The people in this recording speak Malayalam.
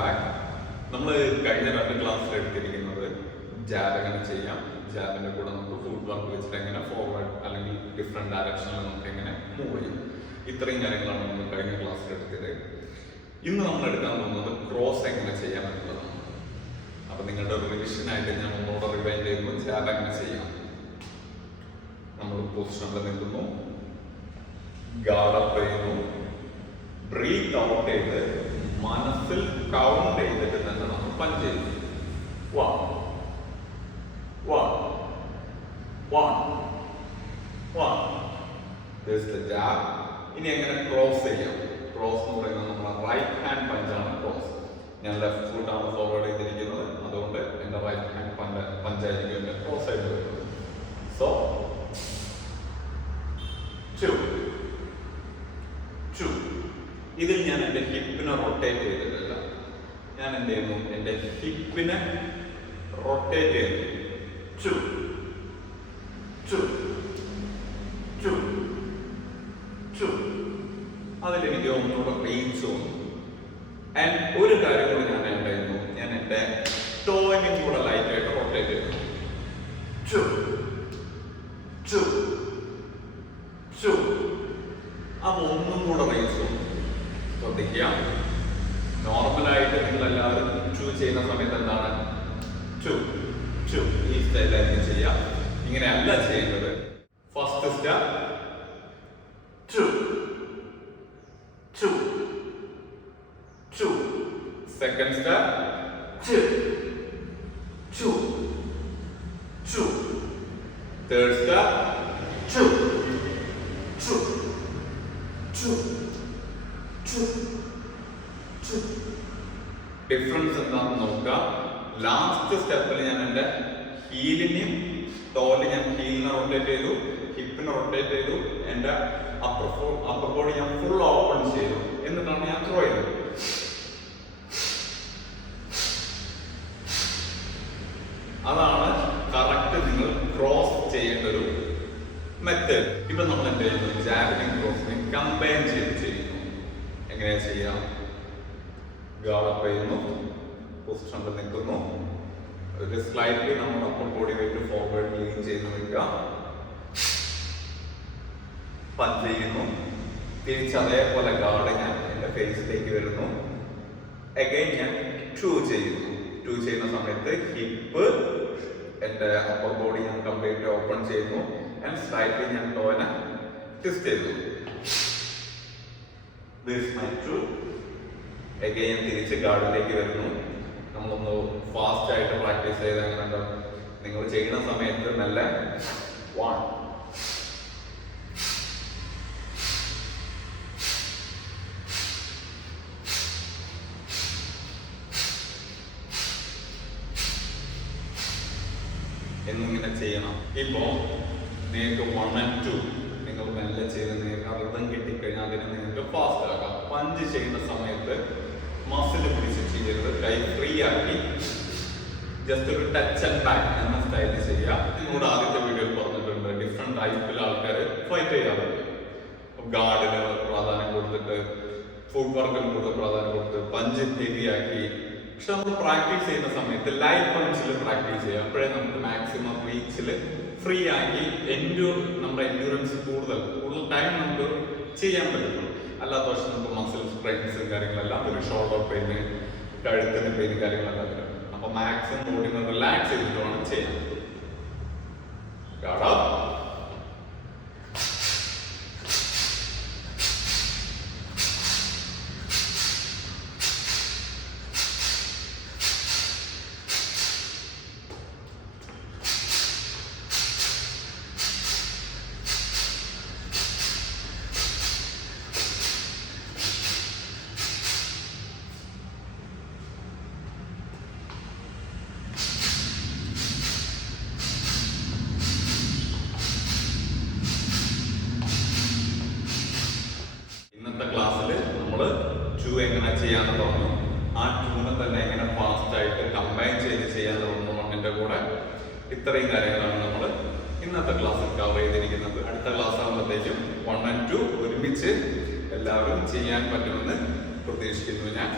ബാക്ക്. നമ്മൾ കഴിഞ്ഞ 2 ക്ലാസ്സിൽ എടുത്തിരിക്കുന്നത് ജാബ് എങ്ങനെ ചെയ്യാം, ജാബിന്റെ കൂടെ നമുക്ക് ഫുഡ് വർക്ക് വെച്ചിട്ട് എങ്ങനെ ഫോർവേഡ് അല്ലെങ്കിൽ ഡിഫറെന്റ് ഡയറക്ഷനിൽ നമുക്ക് എങ്ങനെ മൂവ് ചെയ്യും. ഇത്രയും കാര്യങ്ങളാണ് നമ്മൾ കഴിഞ്ഞ ക്ലാസ്സിൽ എടുത്തത്. ഇന്ന് നമ്മൾ എടുക്കാൻ പോകുന്നത് ക്രോസ് എങ്ങനെ ചെയ്യാം എന്നുള്ളതാണ്. അപ്പൊ നിങ്ങളുടെ റിവിഷനായിട്ട് ഞാൻ ഒന്നുകൂടെ റിവൈൻഡ് ചെയ്യുമ്പോൾ ജാബ് എങ്ങനെ ചെയ്യാം. നമ്മൾ പൊസിഷനിൽ നിൽക്കുന്നു, ഗാർഡ് അപ്പ് ചെയ്യുന്നു, ബ്രീത്ത് ഔട്ട് ചെയ്ത് മനസ്സിൽ കൗണ്ട് ചെയ്തിട്ട് തന്നെ നമ്മൾ പഞ്ച് ചെയ്യുന്നു. 1 1 1 1. This is the jab. ഇനി എങ്ങനെ ക്രോസ് ചെയ്യാം? ക്രോസ് എന്ന് പറയുന്നത് നമ്മുടെ റൈറ്റ് ഹാൻഡ് പഞ്ചാണ് ക്രോസ്. ഞാൻ ലെഫ്റ്റ് ഫുട്ടാണ് ഫോർവേഡ് ചെയ്തിരിക്കുന്നത്, അതുകൊണ്ട് എന്റെ റൈറ്റ് ഹാൻഡ് പഞ്ചായിരിക്കും എന്റെ ക്രോസ് ആയിട്ട് വരുന്നത്. സോ 2 2. ഇതിൽ ഞാൻ എന്റെ ഹിപ്പിനെ റൊട്ടേറ്റ് ചെയ്തിട്ടില്ല. ഞാൻ എന്ത് ചെയ്യുന്നു? എന്റെ ഹിപ്പിനെ റൊട്ടേറ്റ് ചെയ്യുന്നു. 2 2 2 2. അതിലെനിക്ക് ഒന്നുകൂടെ റേഞ്ച് തോന്നും. ആൻഡ് ഒരു കാര്യം കൂടി ഞാൻ എന്തായിരുന്നു, ഞാൻ എന്റെ ടോയിനും കൂടെ ലൈറ്റ് ആയിട്ട് റൊട്ടേറ്റ് ചെയ്യുന്നു. 2 2 2. അത് ഒന്നും കൂടെ റേഞ്ച് തോന്നും. ശ്രദ്ധിക്കാം, നോർമലായിട്ട് നിങ്ങൾ എല്ലാവരും 2 ചെയ്യുന്ന സമയത്ത് എന്താണ് 2 2 ഈ സ്റ്റൈലായിരിക്കും ചെയ്യാം. ഇങ്ങനെയല്ല ചെയ്യുന്നത്. First step 2 2 2. Second step 2 2 2. Third step 2 2 2 2 2. Difference എന്താണെന്ന് നോക്കുക. ലാസ്റ്റ് സ്റ്റെപ്പിൽ ഞാൻ എൻ്റെ ഹീലിനെയും ഞാൻ ഹീലിനെ റൊട്ടേറ്റ് ചെയ്തു, ഹിപ്പിനെ റൊട്ടേറ്റ് ചെയ്തു, എൻ്റെ അപ്പർ ബോഡി ഞാൻ ഫുൾ ഓപ്പൺ ചെയ്തു, എന്നിട്ടാണ് ഞാൻ ത്രോ ചെയ്തത്. അതാണ് കറക്റ്റ് നിങ്ങൾ ക്രോസ് ചെയ്യേണ്ട ഒരു മെത്തേഡ്. ഇപ്പൊ നമ്മൾ എന്ത് ചെയ്യുന്നു? ജാബിനെയും ക്രോസിനെയും കമ്പൈൻ ചെയ്ത് ചെയ്യുന്നു. എങ്ങനെയാ ചെയ്യാം? ഗാർഡ് അപ്പ് ചെയ്യുന്നു, പൊസിഷനിൽ നിൽക്കുന്നു, ഒരു സ്ലൈഡ്ലി നമ്മുടെ upper body weight forward lean ചെയ്ത് നിൽക്കുക, പഞ്ച് ചെയ്യുന്നു, തിരിച്ച് അതേപോലെ ഗാർഡ് ഞാൻ എന്റെ ഫേസിലേക്ക് വരുന്നു. അഗൈൻ ഞാൻ 2 ചെയ്യുന്നു. 2 ചെയ്യുന്ന സമയത്ത് ഹിപ്പ് എന്റെ അപ്പർ ബോഡി ഞാൻ കംപ്ലീറ്റ്ലി ഓപ്പൺ ചെയ്യുന്നു. ആൻഡ് സ്ലൈഡ്ലി ഞാൻ ടോനെ ട്വിസ്റ്റ് ചെയ്തു. This is my 2. അഗൈൻ ഞാൻ തിരിച്ച് ഗാർഡിലേക്ക് വരുന്നു. നമ്മളൊന്ന് ഫാസ്റ്റ് ആയിട്ട് പ്രാക്ടീസ് ചെയ്ത് എങ്ങനെ നിങ്ങൾ ചെയ്യുന്ന സമയത്ത് നല്ല 1 എന്നിങ്ങനെ ചെയ്യണം. ഇപ്പോ നിങ്ങൾക്ക് 1 and 2 നിങ്ങൾ മെല്ലെ ചെയ്ത് നിങ്ങൾക്ക് അർത്ഥം കിട്ടിക്കഴിഞ്ഞാൽ അതിനെ നിങ്ങൾക്ക് ഫാസ്റ്റ് ആക്കാം. പഞ്ച് ചെയ്യുന്ന സമയത്ത് മസിൽ പിടിച്ച് ചെയ്യരുത്, കൈ ഫ്രീ ആക്കി ജസ്റ്റ് ഒരു ടച്ച് ആൻഡ് ബാക്ക് എന്ന സ്റ്റൈലിൽ ചെയ്യുക. നിങ്ങളുടെ ആദ്യത്തെ വീഡിയോയിൽ പറഞ്ഞിട്ടുണ്ട്, ഡിഫറെന്റ് ടൈപ്പിൽ ആൾക്കാർ ഫൈറ്റ് ചെയ്യാറുണ്ട്. ഗാർഡിന് പ്രാധാന്യം കൊടുത്തിട്ട്, ഫുഡ് വർക്കിന് കൂടുതൽ പ്രാധാന്യം കൊടുത്ത്, പഞ്ച് ഹെവി ആക്കി. പക്ഷെ നമ്മൾ പ്രാക്ടീസ് ചെയ്യുന്ന സമയത്ത് ലൈറ്റ് പഞ്ചിൽ പ്രാക്ടീസ് ചെയ്യുക. അപ്പോഴേ നമുക്ക് മാക്സിമം റീച്ചിൽ ഫ്രീ ആക്കി നമ്മുടെ എൻഡ്യൂറൻസ് കൂടുതൽ ടൈം നമുക്ക് ചെയ്യാൻ പറ്റുള്ളൂ. അല്ലാത്ത പക്ഷം നമുക്ക് മസിൽ സ്ട്രെങ്സും കാര്യങ്ങളെല്ലാം ഒരു ഷോൾഡർ പെയിന്, കഴുത്തിന് പെയിന് കാര്യങ്ങളെല്ലാം വരും. അപ്പൊ മാക്സിമം ബോഡിനെ റിലാക്സ് ചെയ്തിട്ട് വേണം ചെയ്യാൻ. എങ്ങനെ ചെയ്യാന്ന് പറഞ്ഞു. ആ 2 തന്നെ എങ്ങനെ ഫാസ്റ്റ് ആയിട്ട് കമ്പൈൻ ചെയ്ത് ചെയ്യാന്ന് പറഞ്ഞു. എന്റെ കൂടെ ഇത്രയും കാര്യങ്ങളാണ് നമ്മൾ ഇന്നത്തെ ക്ലാസ്സിൽ കവർ ചെയ്തിരിക്കുന്നത്. അടുത്ത ക്ലാസ് ആകുമ്പോഴത്തേക്കും 1 and 2 ഒരുമിച്ച് എല്ലാവരും ചെയ്യാൻ പറ്റുമെന്ന് പ്രതീക്ഷിക്കുന്നു ഞാൻ.